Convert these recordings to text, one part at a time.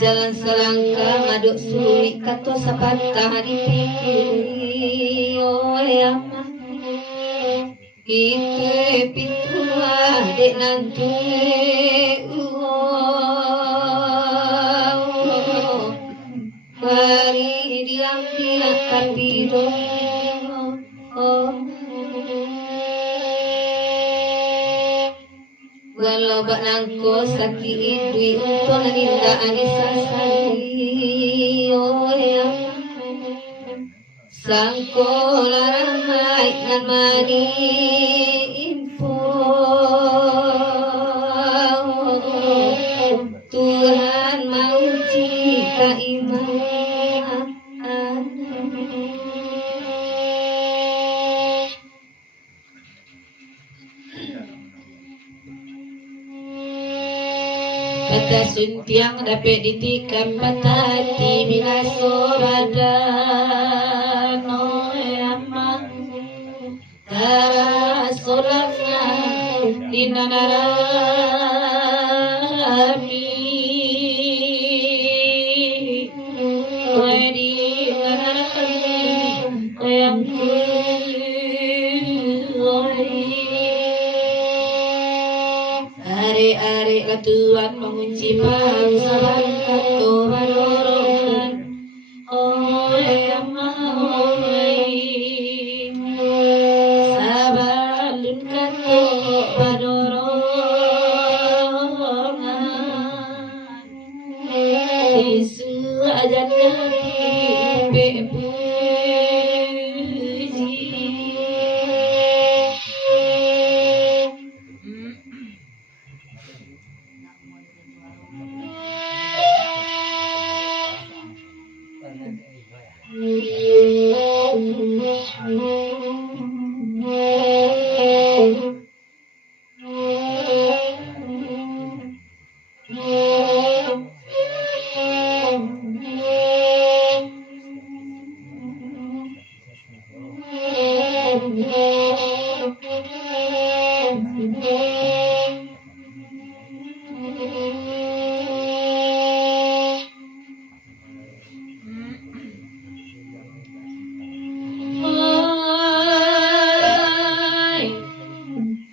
Jalan selangkah maduk sulit kato sapatah dipikiri oleh ama ite pitua dek nanti bari diambil kapiro walau bak nangko sakit dui untuk naninda anisasari oleh sangko laramai nan mani info Tuhan mau jika iman kata suntiang dapat ditikam patati minaso badan amang tarasolaknya dinanarami wedi nanarami yang are katuan mengunci bangsa kato badorongan sabalun kato badorongan isu aja nabi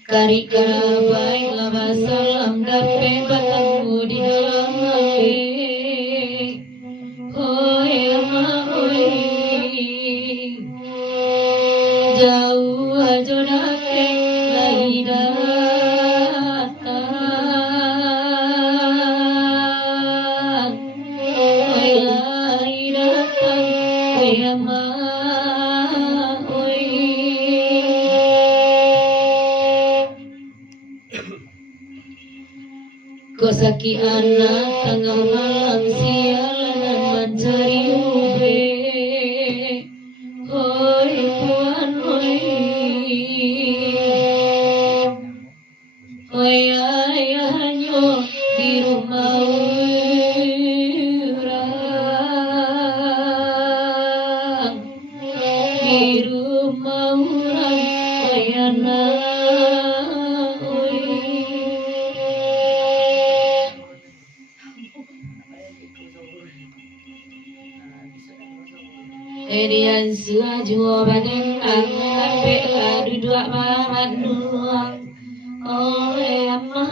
Kari karabai lama salam dapat bertemu di dalam hati. Hoi ama hoi, jauh aja nake lagi datang, oi lagi datang, oi ama, oi. Kau saki anak tengah malam sialan mencari ube. Hoi Tuhan hoi, hoi ayahnya di rumah orang, di rumah orang hoi anak hoi. Edian suaju badan sampai ladu dua mamat nuang oleh ama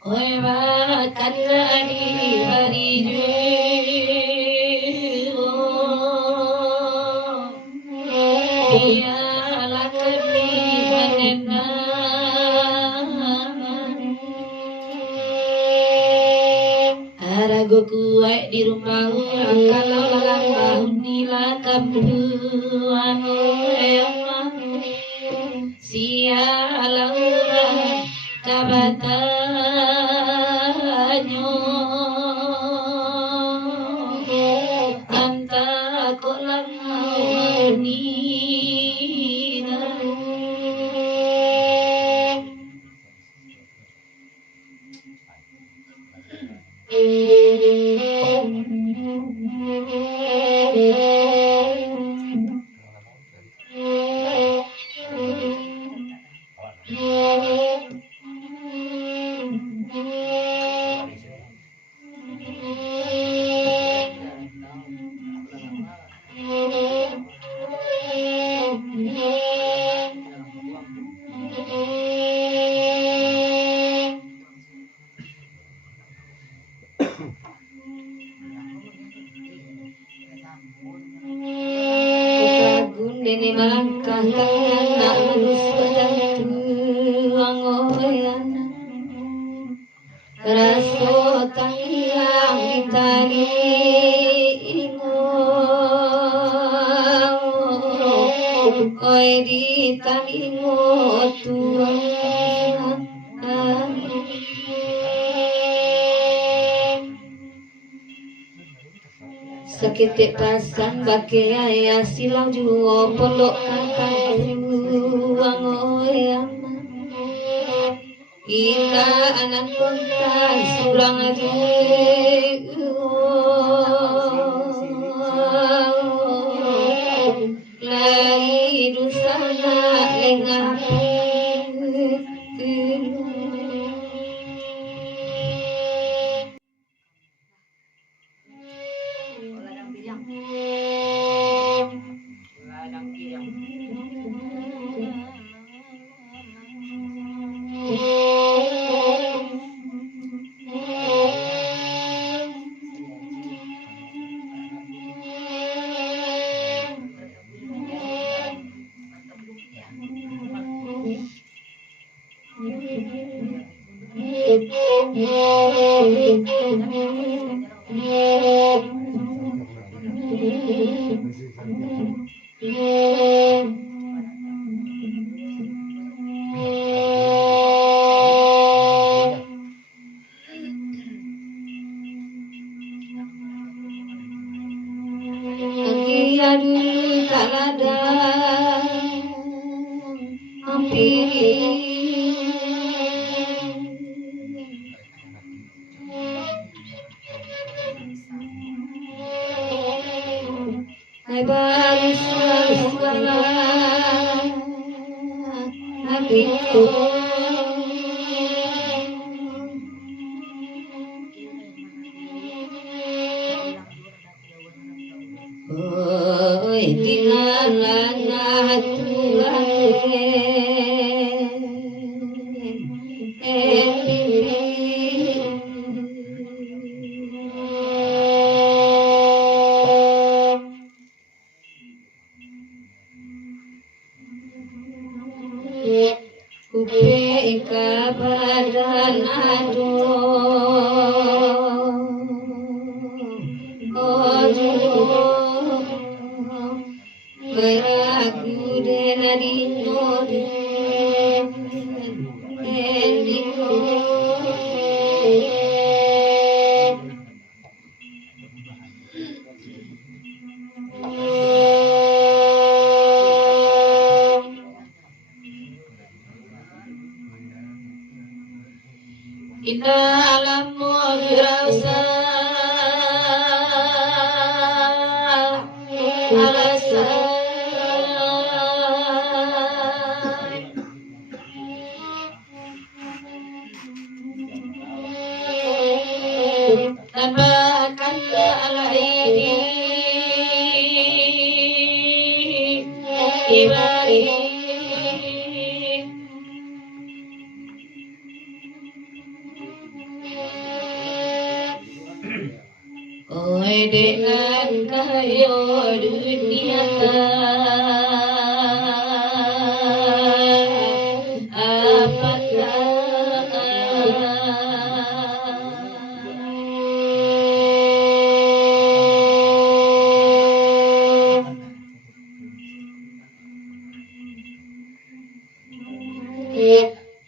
oi bakat tadi hari dia lakukan di mana Arago kuai di rumah orang kalau lalang bahunilah kampuan emang sialah orang kabatanyo anta kok langau nina. Dene malangkah tangan nak lurus pedang tuang oyan raso tangiang ditani ingong oi ditani ngotuang seketik pasang bake ayah silang juo peluk kakak juang oyam kita anak kota surang aja lagi dusana lengah dulu tak ada hampir hai baru suara hatiku oi tinalana Tuhan Indalam wirausa alasai Nabakan ala ini ibari Oi dengan kayo dunia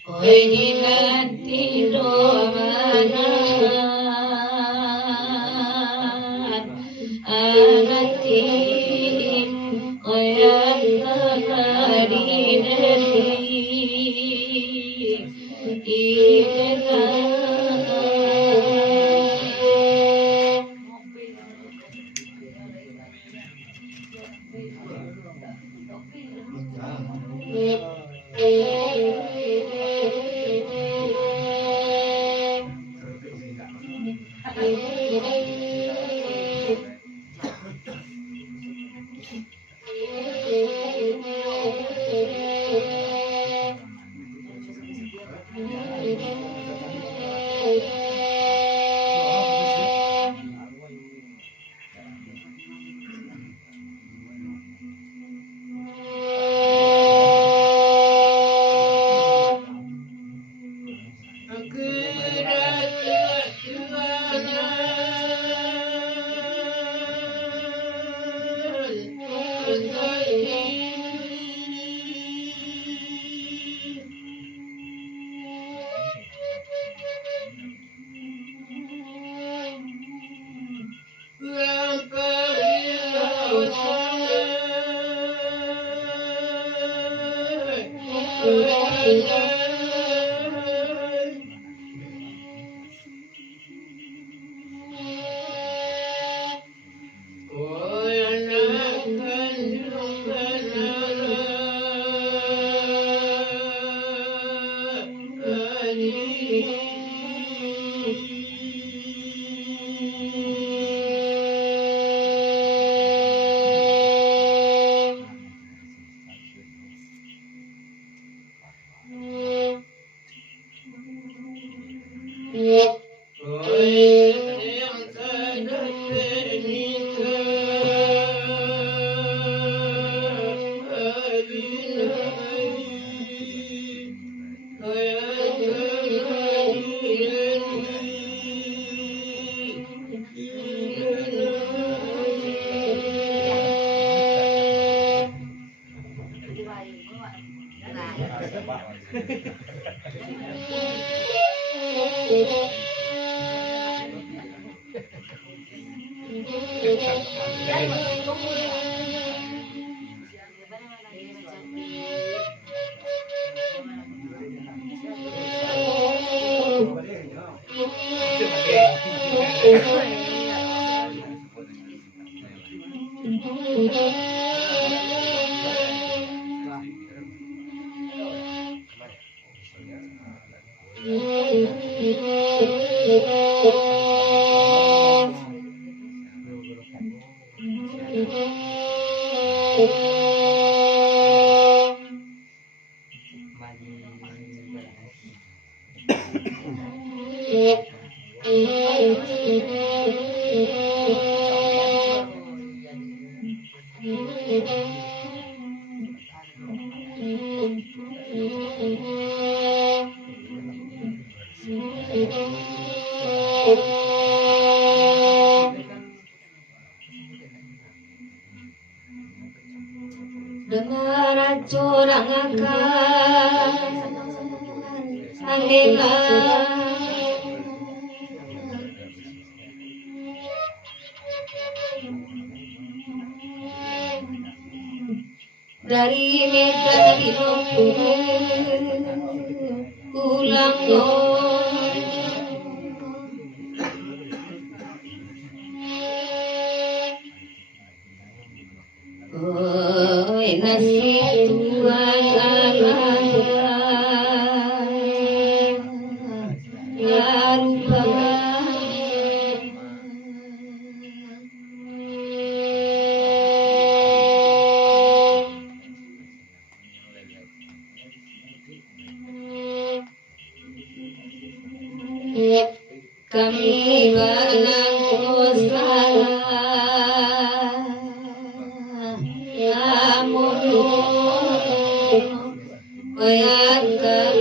Oi dengan tidur mana anati oyang kadinati dengar corang akan angela dari medan ulang nasi Tuhan Allah rupa kami banang salah namun bayangkan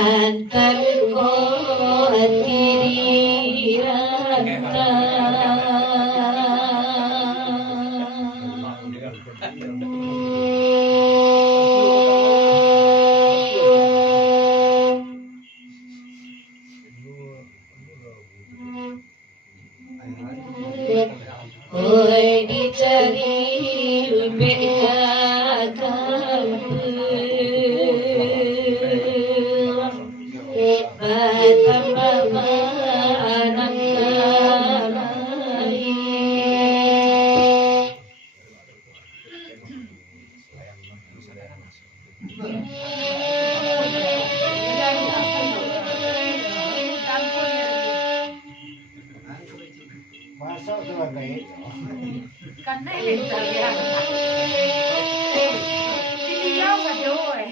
Mantan ko at tiniranta. Hoy dicari ubek Batamba anak kalai Masuk sebagai Karena ini talian. Dia kadoy.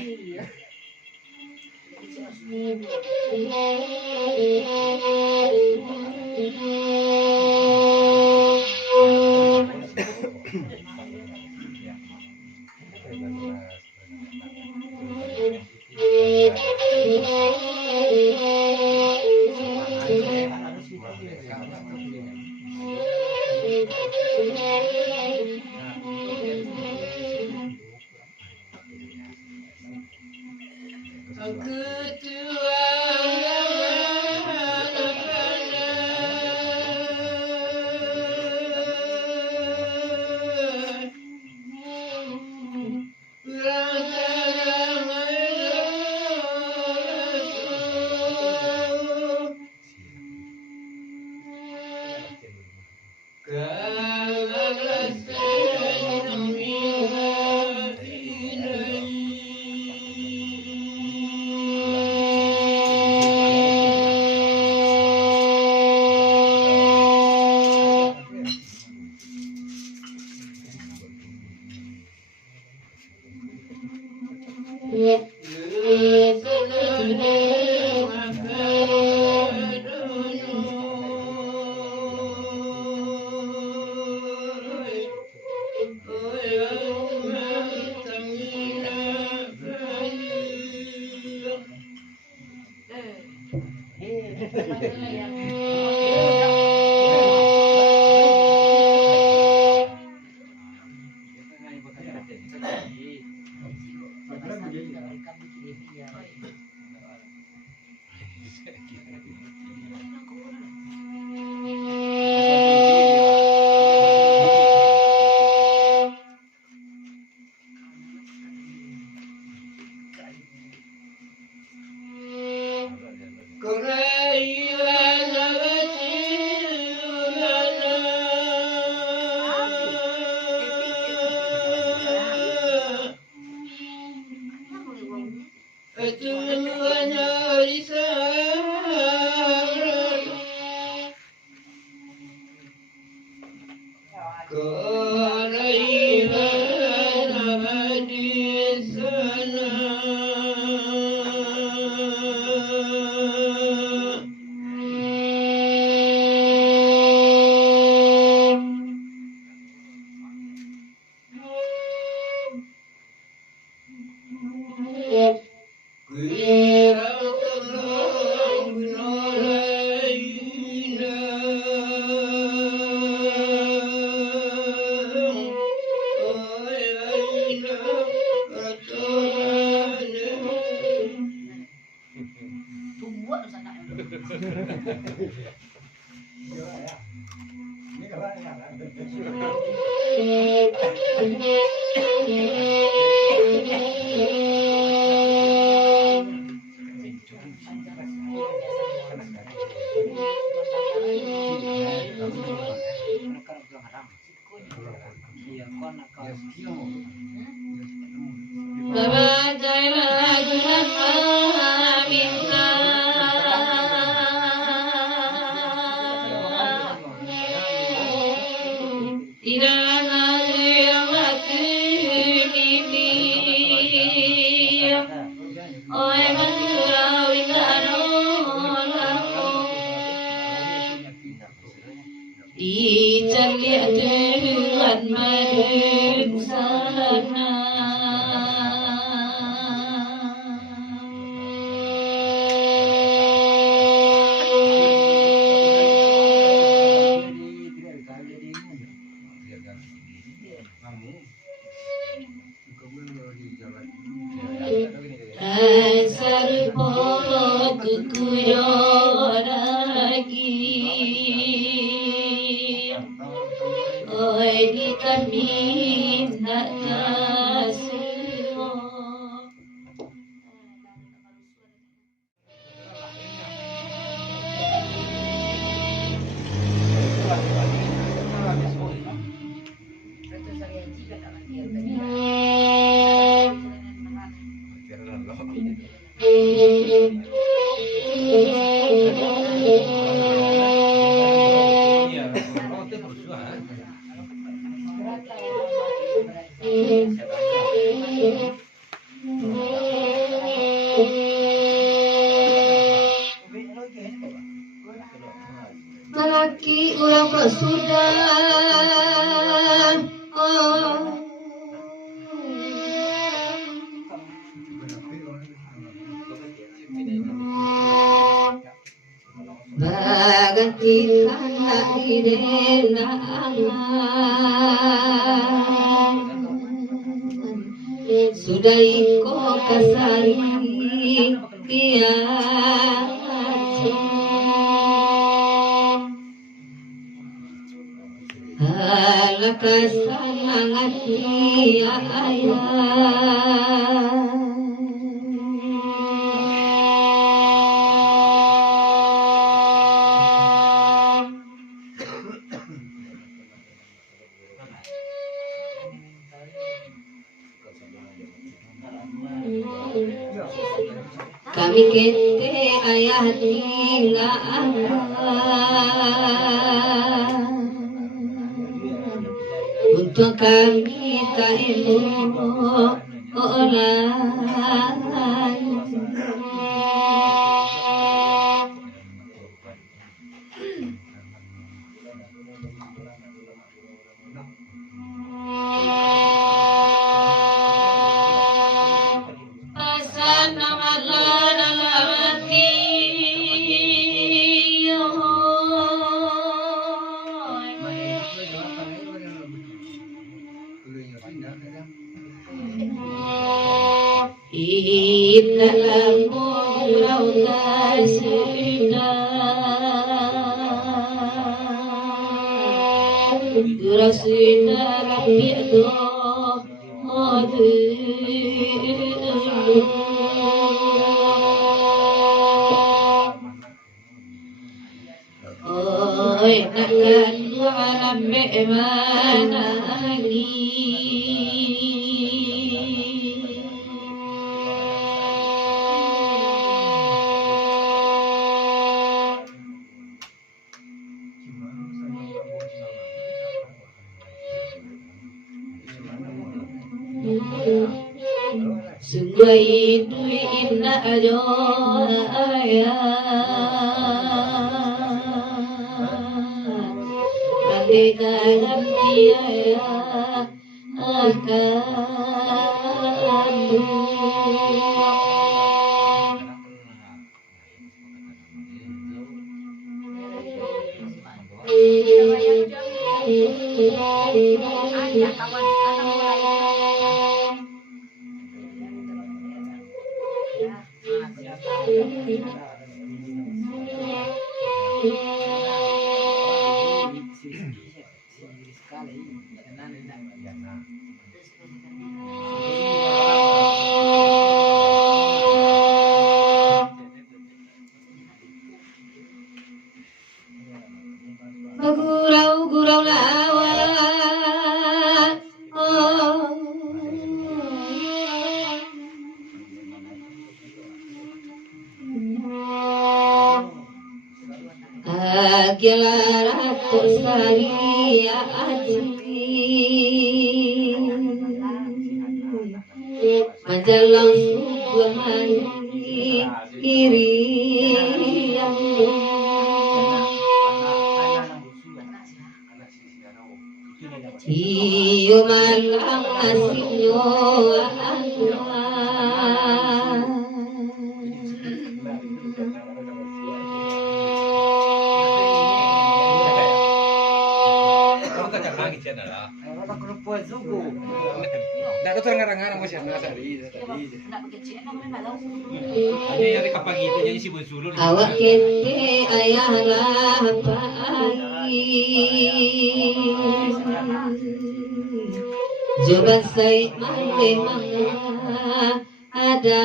Di cari Tuhan manusia kukuyo lagi. Oi di kami nak kasih. Malaki ulang kok sudah. Baganti kana direnangan sudah iko kasari Halakas sangat dia ayah. Kami kete ayah tinggal untuk kami tak elok orang. Inna lahu tasina Rasina Rabbi Aduh Oi nakkan walam me'mana sungguh itu inna aja bagaikan dia akan gurau lawan Agilara saria aji majalah subuhan iri iyo malang asinyo grupo Zugo. Nggak ada ngarang-ngarang masih nggak tadi. Nak kecil nak mana tahu. Tadi hari kapan gitu jadi si Busulu. Awak kete ayahlah pagi. Coba saya memang ada.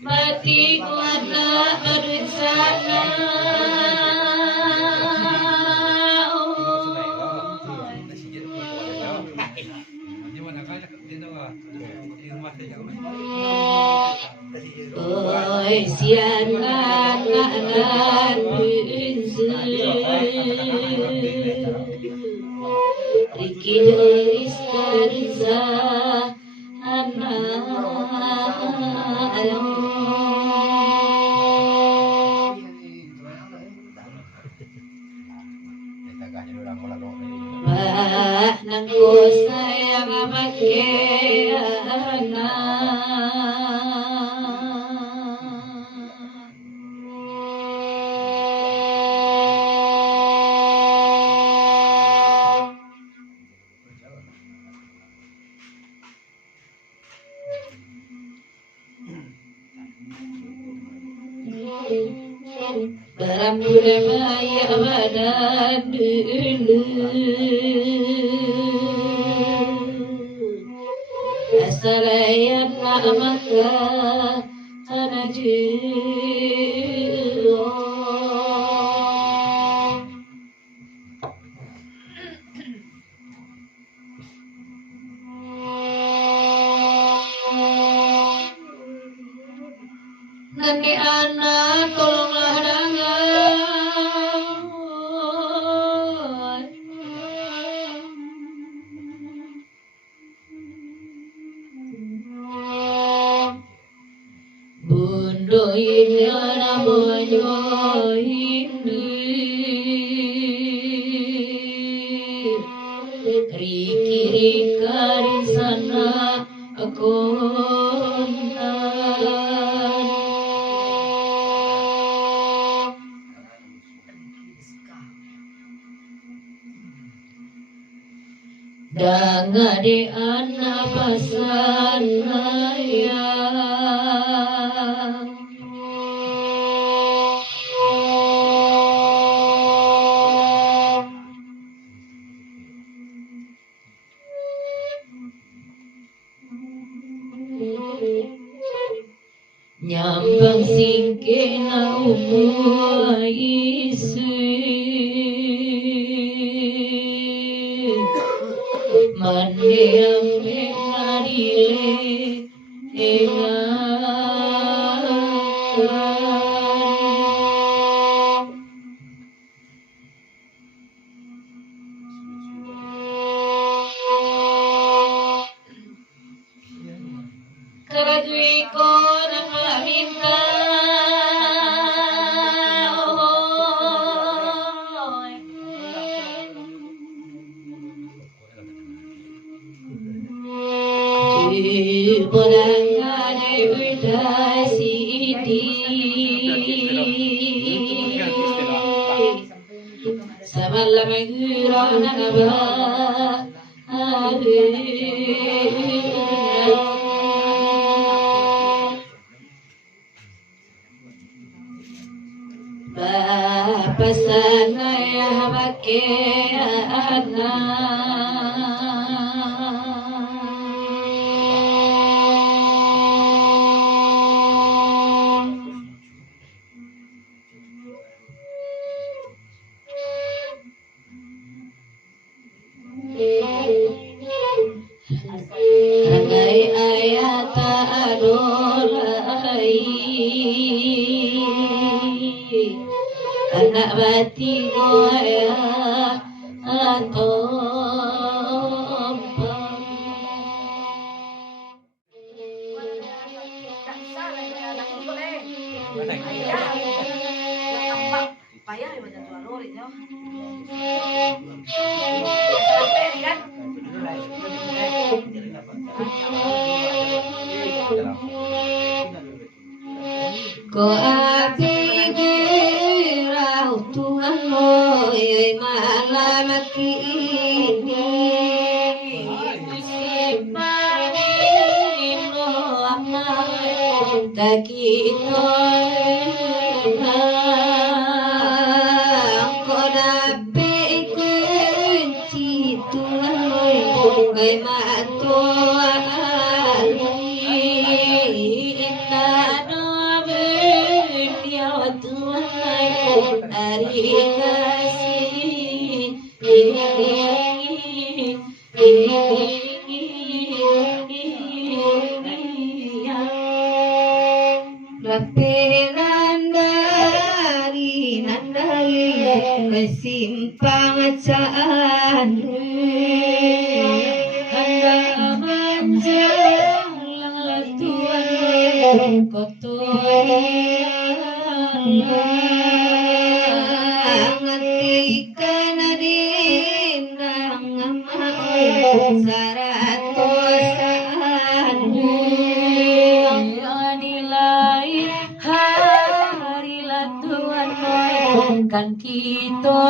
Mati kuasa berencana. Oi siaran anak Riki deris karza anak nangku sayang pakai anak. Berambut maya badan dulu. Asalayan nak maka anajiro. Nani anak tolonglah dangan. Bundo ini namanya ini. Riki Rika di sana aku. Danga di anak pasan raya. Nyambang singke na umuisi. Mande ampe narile Karadui ko na maminta. Bolangane udasi di Saballa megura nagaba Bapa sana ya pakai anak. Rangai ayat adolai anak bati goya Payah ya macam tuan lori nyo. Kan? sakini musibani noama kakito kodape kunci tulang kay matuan Ari kasih Rapelan dari nandari kesimpang caan Anda menjelang latuan kotoran Ngetikan adinang ngamau saratosaan Anilai hari latuan kan kita